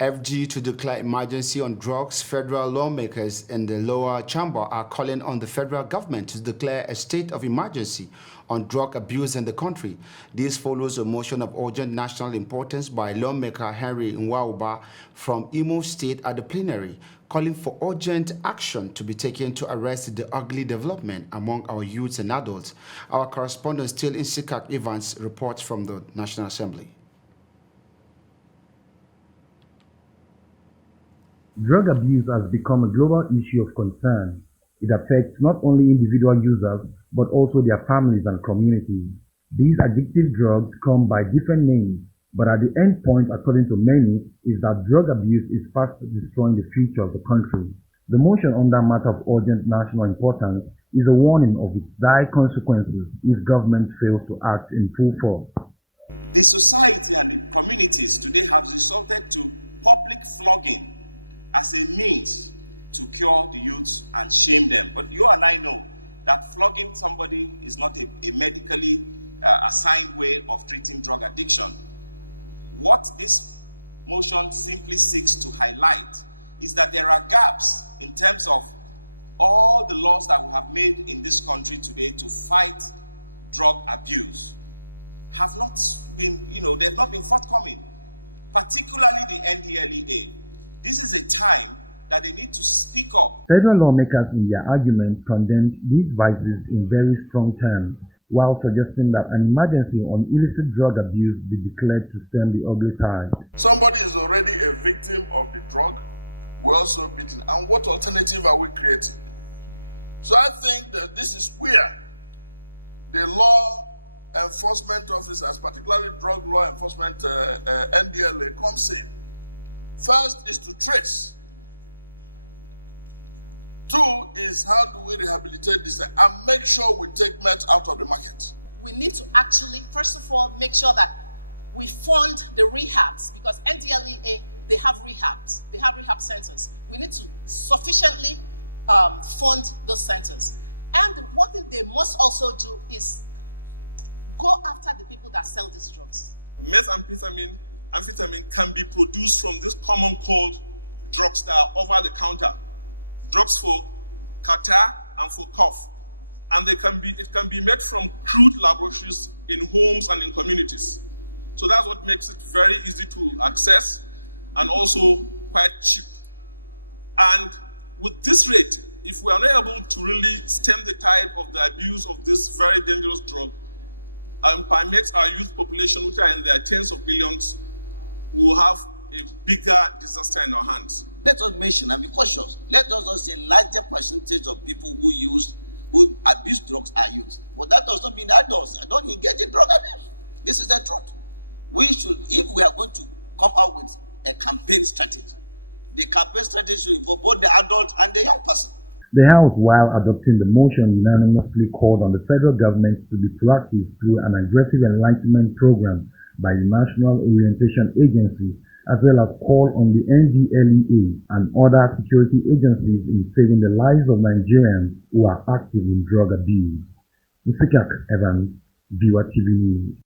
FG to declare emergency on drugs. Federal lawmakers in the lower chamber are calling on the federal government to declare a state of emergency on drug abuse in the country. This follows a motion of urgent national importance by lawmaker Henry Nwauba from Imo State at the plenary, calling for urgent action to be taken to arrest the ugly development among our youths and adults. Our correspondent still in Sikak Evans reports from the National Assembly. Drug abuse has become a global issue of concern. It affects not only individual users, but also their families and communities. These addictive drugs come by different names, but at the end point, according to many, is that drug abuse is fast destroying the future of the country. The motion on that matter of urgent national importance is a warning of its dire consequences if government fails to act in full force. The society and the communities today have resorted to public flogging as a means to cure the youths and shame them. But you and I know that flogging somebody is not a medically assigned way of treating drug addiction. What this motion simply seeks to highlight is that there are gaps in terms of all the laws that we have made in this country today to fight drug abuse have not been, they've not been forthcoming, particularly the NDLEA. This is a time that they need to speak up. Federal lawmakers in their argument condemned these vices in very strong terms, while suggesting that an emergency on illicit drug abuse be declared to stem the ugly tide. Somebody is already a victim of the drug, we're also beaten. And what alternative are we creating? So I think that this is where the law enforcement officers, particularly drug law enforcement NDLA, comes in. First is to trace. Two is how do we rehabilitate this and make sure we take meth out of the market. We need to actually, first of all, make sure that we fund the rehabs, because NDLEA, they have rehabs. They have rehab centers. We need to sufficiently fund those centers. And one thing they must also do is go after the people that sell these drugs. Methamphetamine can be produced from this common cold drugs that are over the counter. Drugs for catarrh and for cough. And it can be made from crude laboratories in homes and in communities. So that's what makes it very easy to access and also quite cheap. And with this rate, if we are not able to really stem the tide of the abuse of this very dangerous drug and permit our youth population, which are in their tens of millions, we will have a bigger disaster in our hands. Let us mention and be cautious. Let us not say larger percentage of people who abuse drugs are youth. But that does not mean adults don't engage in drug abuse. This is the truth. We should, if we are going to come out with a campaign strategy, the campaign strategy should involve both the adult and the young person. The House, while adopting the motion, unanimously called on the federal government to be proactive through an aggressive enlightenment program by the National Orientation Agency, as well as call on the NDLEA and other security agencies in saving the lives of Nigerians who are active in drug abuse. Mr. Evans, Viewer TV News.